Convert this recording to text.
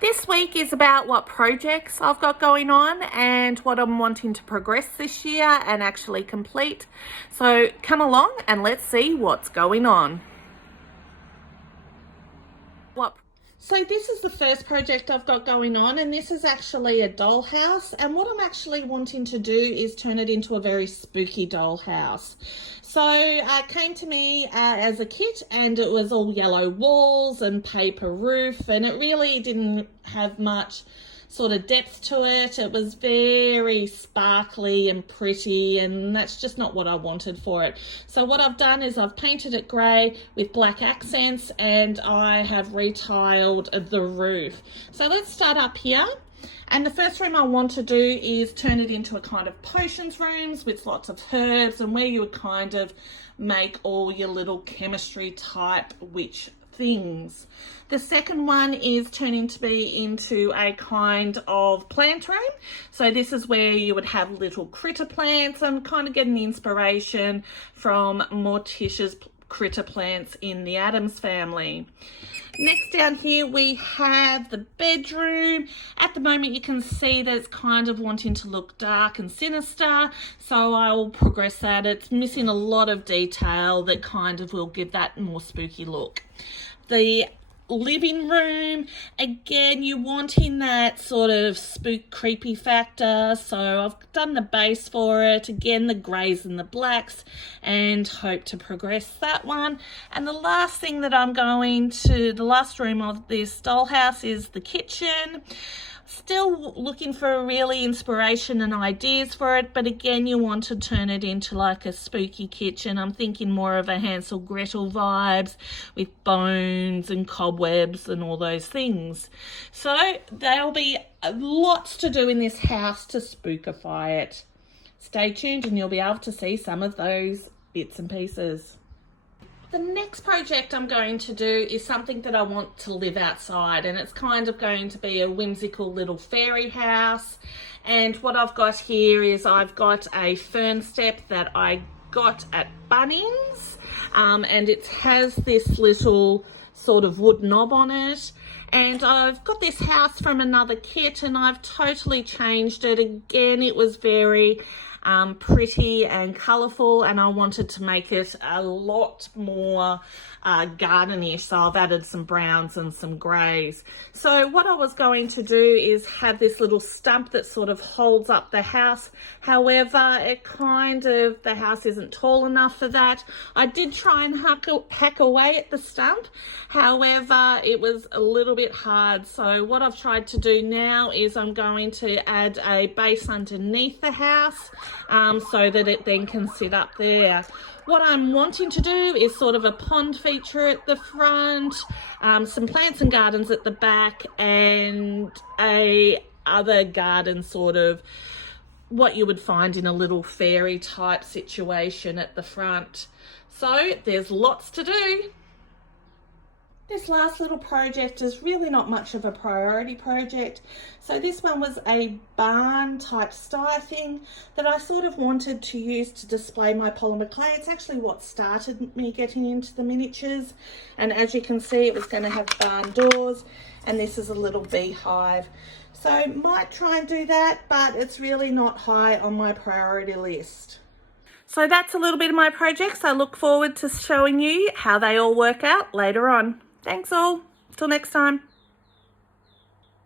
This week is about what projects I've got going on and what I'm wanting to progress this year and actually complete. So come along and let's see what's going on. So this is the first project I've got going on, and this is actually a dollhouse, and what I'm actually wanting to do is turn it into a very spooky dollhouse. So it came to me as a kit, and it was all yellow walls and paper roof, and it really didn't have much sort of depth to it. It was very sparkly and pretty, and that's just not what I wanted for it. So what I've done is I've painted it grey with black accents, and I have retiled the roof. So let's start up here. And the first room I want to do is turn it into a kind of potions rooms with lots of herbs, and where you would kind of make all your little chemistry type witch things. The second one is turning to be into a kind of plant room. So this is where you would have little critter plants and kind of getting the inspiration from Morticia's critter plants in the Addams family. Next down here we have the bedroom. At the moment you can see that it's kind of wanting to look dark and sinister, so I will progress that. It's missing a lot of detail that kind of will give that more spooky look. The living room, again, you're wanting that sort of spook creepy factor, so I've done the base for it, again the greys and the blacks, and hope to progress that one. And the last thing that I'm going to, the last room of this dollhouse is the kitchen. Still looking for really inspiration and ideas for it, but again you want to turn it into like a spooky kitchen. I'm thinking more of a Hansel Gretel vibes with bones and cobwebs and all those things. So there'll be lots to do in this house to spookify it. Stay tuned and you'll be able to see some of those bits and pieces. The next project I'm going to do is something that I want to live outside, and it's kind of going to be a whimsical little fairy house. And what I've got here is I've got a fern step that I got at Bunnings, and it has this little sort of wood knob on it. And I've got this house from another kit and I've totally changed it. Again, it was very pretty and colourful, and I wanted to make it a lot more gardenish, so I've added some browns and some greys. So what I was going to do is have this little stump that sort of holds up the house. However, the house isn't tall enough for that. I did try and hack away at the stump, however it was a little bit hard. So what I've tried to do now is I'm going to add a base underneath the house, so that it then can sit up there. What I'm wanting to do is sort of a pond feature at the front, some plants and gardens at the back, and a other garden, sort of what you would find in a little fairy type situation at the front. So there's lots to do. This last little project is really not much of a priority project. So this one was a barn type style thing that I sort of wanted to use to display my polymer clay. It's actually what started me getting into the miniatures. And as you can see, it was going to have barn doors, and this is a little beehive. So might try and do that, but it's really not high on my priority list. So that's a little bit of my projects. I look forward to showing you how they all work out later on. Thanks all. Till next time.